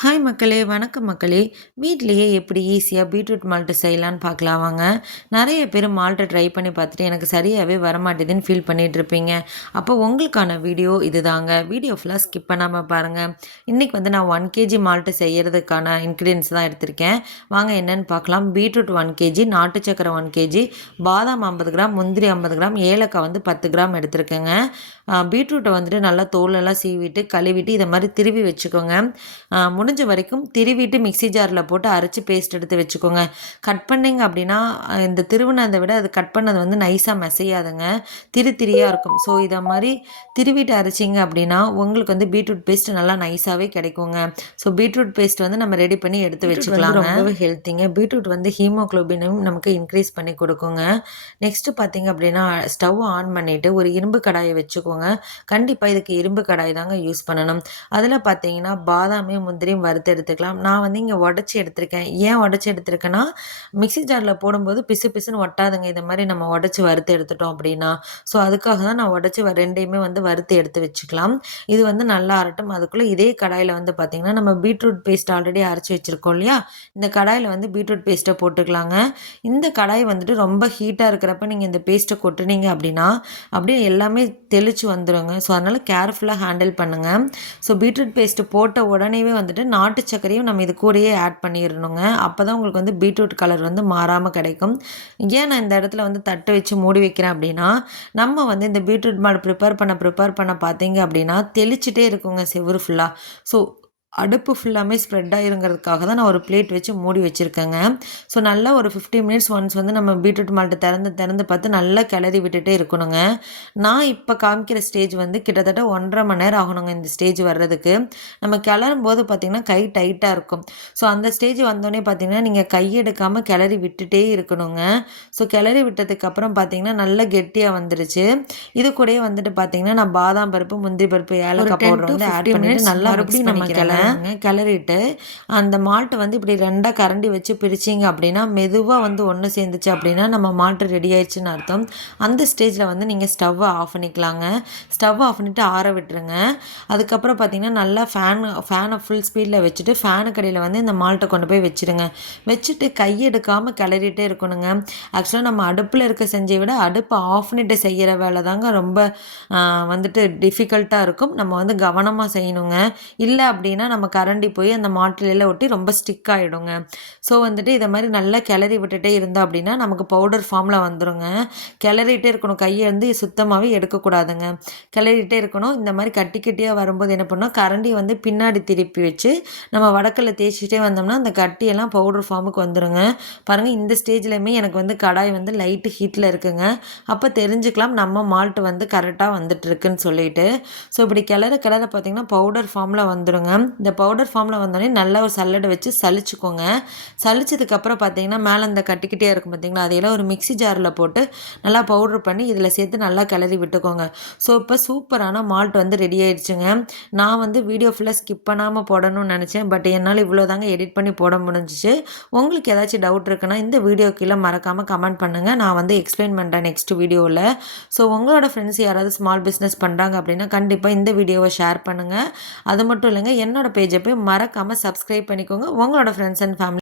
Hi மக்களே! வணக்கம் மக்களே! வீட்லயே எப்படி ஈஸியா பீட்ரூட் மால்ட்டு செய்யலான்னு பார்க்கலாம் வாங்க. நெறைய பேரு மால்ட்ட ட்ரை பண்ணி பார்த்துட்டு, எனக்கு சரியாவே வரமாட்டேதுன்னு ஃபீல் பண்ணிட்டுருப்பீங்க. அப்போ உங்களுக்கான வீடியோ இதுதாங்க. வீடியோ ஃபுல்லா ஸ்கிப் பண்ணாம பாருங்க. இன்னைக்கு வந்து நான் 1 கேஜி மால்ட்டு செய்யறதுக்கான இன்கிரீடியன்ட்ஸ் தான் எடுத்திருக்கேன். வாங்க என்னன்னு பார்க்கலாம். பீட்ரூட் 1 கேஜி, நாட்டு சர்க்கரை 1 கேஜி, பாதாம் 50 கிராம், முந்திரி 50 கிராம், ஏலக்காய் வந்து 10 கிராம் எடுத்திருக்கேங்க. பீட்ரூட்ட வந்துட்டு நல்லா தோலெல்லாம் சீவிட்டு, கழுவிட்டு இத மாரி திருவி வச்சுக்கோங்க. முடிஞ்ச வரைக்கும் திருவிட்டு மிக்ஸி ஜாரில் போட்டு அரைச்சி பேஸ்ட் எடுத்து வச்சுக்கோங்க. கட் பண்ணிங்க அப்படின்னா இந்த திருவுனதை விட அது கட் பண்ணது வந்து நைஸாக மசையாதுங்க, திரியாக இருக்கும். ஸோ இதை மாதிரி திருவிட்டு அரைச்சிங்க அப்படின்னா உங்களுக்கு வந்து பீட்ரூட் பேஸ்ட் நல்லா நைஸாகவே கிடைக்குங்க. ஸோ பீட்ரூட் பேஸ்ட் வந்து நம்ம ரெடி பண்ணி எடுத்து வச்சுக்கலாம். ரொம்பவே ஹெல்த்திங்க. பீட்ரூட் வந்து ஹீமோக்ளோபினும் நமக்கு இன்க்ரீஸ் பண்ணி கொடுக்குங்க. நெக்ஸ்ட்டு பார்த்தீங்க அப்படின்னா ஸ்டவ் ஆன் பண்ணிவிட்டு ஒரு இரும்பு கடாயை வச்சுக்கோங்க. கண்டிப்பாக இதுக்கு இரும்பு கடாய் தாங்க யூஸ் பண்ணணும். அதில் பார்த்தீங்கன்னா பாதாமையும் முந்திரியும் வறுத்து எடுத்துக்கலாம். நான் வந்து இங்கே உடச்சி எடுத்திருக்கேன். ஏன் உடச்சி எடுத்திருக்கேன்னா, மிக்ஸி ஜாரில் போடும்போது பிசு பிசுன்னு ஒட்டாதுங்க, இதை மாதிரி நம்ம உடச்சி வறுத்து எடுத்துட்டோம் அப்படின்னா. ஸோ அதுக்காக தான் நான் உடச்சி ரெண்டையுமே வந்து வறுத்து எடுத்து வச்சுக்கலாம். இது வந்து நல்லா அரட்டும். அதுக்குள்ளே இதே கடாயில் வந்து பார்த்திங்கன்னா நம்ம பீட்ரூட் பேஸ்ட் ஆல்ரெடி அரைச்சி வச்சுருக்கோம் இல்லையா, இந்த கடாயில் வந்து பீட்ரூட் பேஸ்ட்டை போட்டுக்கலாங்க. இந்த கடாய் வந்துட்டு ரொம்ப ஹீட்டாக இருக்கிறப்ப நீங்கள் இந்த பேஸ்ட்டை கொட்டுனீங்க அப்படின்னா அப்படியே எல்லாமே தெளித்து வந்துடுங்க. ஸோ அதனால் கேர்ஃபுல்லாக ஹேண்டில் பண்ணுங்கள். ஸோ பீட்ரூட் பேஸ்ட்டு போட்ட உடனேவே வந்துட்டு நாட்டு சர்க்கரையும் நம்ம இது கூடயே ஆட் பண்ணிடணுங்க. அப்போ தான் உங்களுக்கு வந்து பீட்ரூட் கலர் வந்து மாறாமல் கிடைக்கும். ஏன் நான் இந்த இடத்துல வந்து தட்டு வச்சு மூடி வைக்கிறேன் அப்படின்னா, நம்ம வந்து இந்த பீட்ரூட் மால் ப்ரிப்பேர் பண்ண பார்த்தீங்க அப்படின்னா தெளிச்சிட்டே இருக்குங்க செவுரு ஃபுல்லாக. ஸோ அடுப்பு ஃபுல்லாமே ஸ்ப்ரெட் ஆயிருங்கிறதுக்காக தான் நான் ஒரு பிளேட் வச்சு மூடி வச்சுருக்கேங்க. ஸோ நல்லா ஒரு 50 மினிட்ஸ் ஒன்ஸ் வந்து நம்ம பீட்ரூட் மால்ட்டை திறந்து திறந்து பார்த்து நல்லா கிளறி விட்டுட்டே இருக்கணுங்க. நான் இப்போ காமிக்கிற ஸ்டேஜ் வந்து கிட்டத்தட்ட 1.5 மணி நேரம் ஆகணுங்க இந்த ஸ்டேஜ் வர்றதுக்கு. நம்ம கிளறும் போது பார்த்திங்கன்னா கை டைட்டாக இருக்கும். ஸோ அந்த ஸ்டேஜ் வந்தோடனே பார்த்திங்கன்னா நீங்கள் கையெடுக்காமல் கிளறி விட்டுட்டே இருக்கணுங்க. ஸோ கிளறி விட்டதுக்கப்புறம் பார்த்திங்கன்னா நல்லா கெட்டியாக வந்துருச்சு. இது கூடயே வந்துட்டு பார்த்திங்கன்னா நான் பாதாம் பருப்பு, முந்திரி பருப்பு, ஏலக்காய் பவுடர் வந்து ஆட் பண்ணிவிட்டு நல்லா மறுபடியும் நம்ம கிளறிட்டு அந்த மால்ட்டை வந்து இப்படி 2 கரண்டி வச்சு பிரிச்சிங்க அப்படின்னா மெதுவாக வந்து ஒன்று சேர்ந்துச்சு அப்படின்னா நம்ம மால்ட்டு ரெடி ஆயிடுச்சுன்னு அர்த்தம். அந்த ஸ்டேஜில் வந்து நீங்கள் ஸ்டவ்வை ஆஃப் பண்ணிக்கலாங்க. ஸ்டவ் ஆஃப் பண்ணிவிட்டு ஆற விட்டுருங்க. அதுக்கப்புறம் பார்த்தீங்கன்னா நல்லா ஃபேனை ஃபுல் ஸ்பீடில் வச்சுட்டு ஃபேனுக்கு அடியில் வந்து இந்த மால்ட்டை கொண்டு போய் வச்சுருங்க. வச்சுட்டு கையெடுக்காமல் கிளறிட்டே இருக்கணுங்க. ஆக்சுவலாக நம்ம அடுப்பில் இருக்க செஞ்சை விட அடுப்பை ஆஃப் பண்ணிட்டு செய்கிற வேலை தாங்க ரொம்ப வந்துட்டு டிஃபிகல்ட்டாக இருக்கும். நம்ம வந்து கவனமாக செய்யணுங்க. இல்லை அப்படின்னா நம்ம கரண்டி போய் அந்த மாட்டிலையில் ஒட்டி ரொம்ப ஸ்டிக் ஆகிடுங்க. ஸோ வந்துட்டு இதை மாதிரி நல்லா கிளறி விட்டுட்டே இருந்தோம் அப்படின்னா நமக்கு பவுடர் ஃபார்மில் வந்துடுங்க. கிளறிட்டே இருக்கணும், கையை வந்து சுத்தமாகவே எடுக்கக்கூடாதுங்க. கிளறிட்டே இருக்கணும். இந்த மாதிரி கட்டி கட்டியாக வரும்போது என்ன பண்ணணும், கரண்டி வந்து பின்னாடி திருப்பி வச்சு நம்ம வடக்கில் தேய்ச்சிட்டே வந்தோம்னா அந்த கட்டியெல்லாம் பவுடர் ஃபார்முக்கு வந்துடுங்க. பாருங்கள், இந்த ஸ்டேஜ்லையுமே எனக்கு வந்து கடாய் வந்து லைட்டு ஹீட்டில் இருக்குங்க. அப்போ தெரிஞ்சுக்கலாம் நம்ம மால்ட்டு வந்து கரெக்டாக வந்துட்டு இருக்குன்னு சொல்லிட்டு. ஸோ இப்படி கிளற பார்த்திங்கன்னா பவுடர் ஃபார்மில் வந்துடுங்க. இந்த பவுடர் ஃபார்மில் வந்தோடனே நல்லா ஒரு சல்லடை வச்சு சலிச்சுக்கோங்க. சலிச்சதுக்கப்புறம் பார்த்தீங்கன்னா மேலே இந்த கட்டிக்கிட்டே இருக்கும் பார்த்தீங்களா, அதையெல்லாம் ஒரு மிக்ஸி ஜாரில் போட்டு நல்லா பவுட்ரு பண்ணி இதில் சேர்த்து நல்லா கிளறி விட்டுக்கோங்க. ஸோ இப்போ சூப்பரான மால்ட் வந்து ரெடி ஆயிடுச்சுங்க. நான் வந்து வீடியோ ஃபுல்லாக ஸ்கிப் பண்ணாமல் போடணும்னு நினச்சேன். பட் என்னால் இவ்வளோ தாங்க எடிட் பண்ணி போட முடிஞ்சிச்சு. உங்களுக்கு ஏதாச்சும் டவுட் இருக்குன்னா இந்த வீடியோ கீழே மறக்காமல் கமெண்ட் பண்ணுங்கள். நான் வந்து எக்ஸ்பிளைன் பண்ணுறேன் நெக்ஸ்ட் வீடியோவில். ஸோ உங்களோட ஃப்ரெண்ட்ஸ் யாராவது ஸ்மால் பிஸ்னஸ் பண்ணுறாங்க அப்படின்னா கண்டிப்பாக இந்த வீடியோவை ஷேர் பண்ணுங்கள். அது மட்டும் இல்லைங்க, என்னோட பேஜை போய் மறக்காமல் சப்ஸ்கிரைப் பண்ணிக்கோங்க. உங்களோட ஃப்ரெண்ட்ஸ் அண்ட் ஃபேமிலி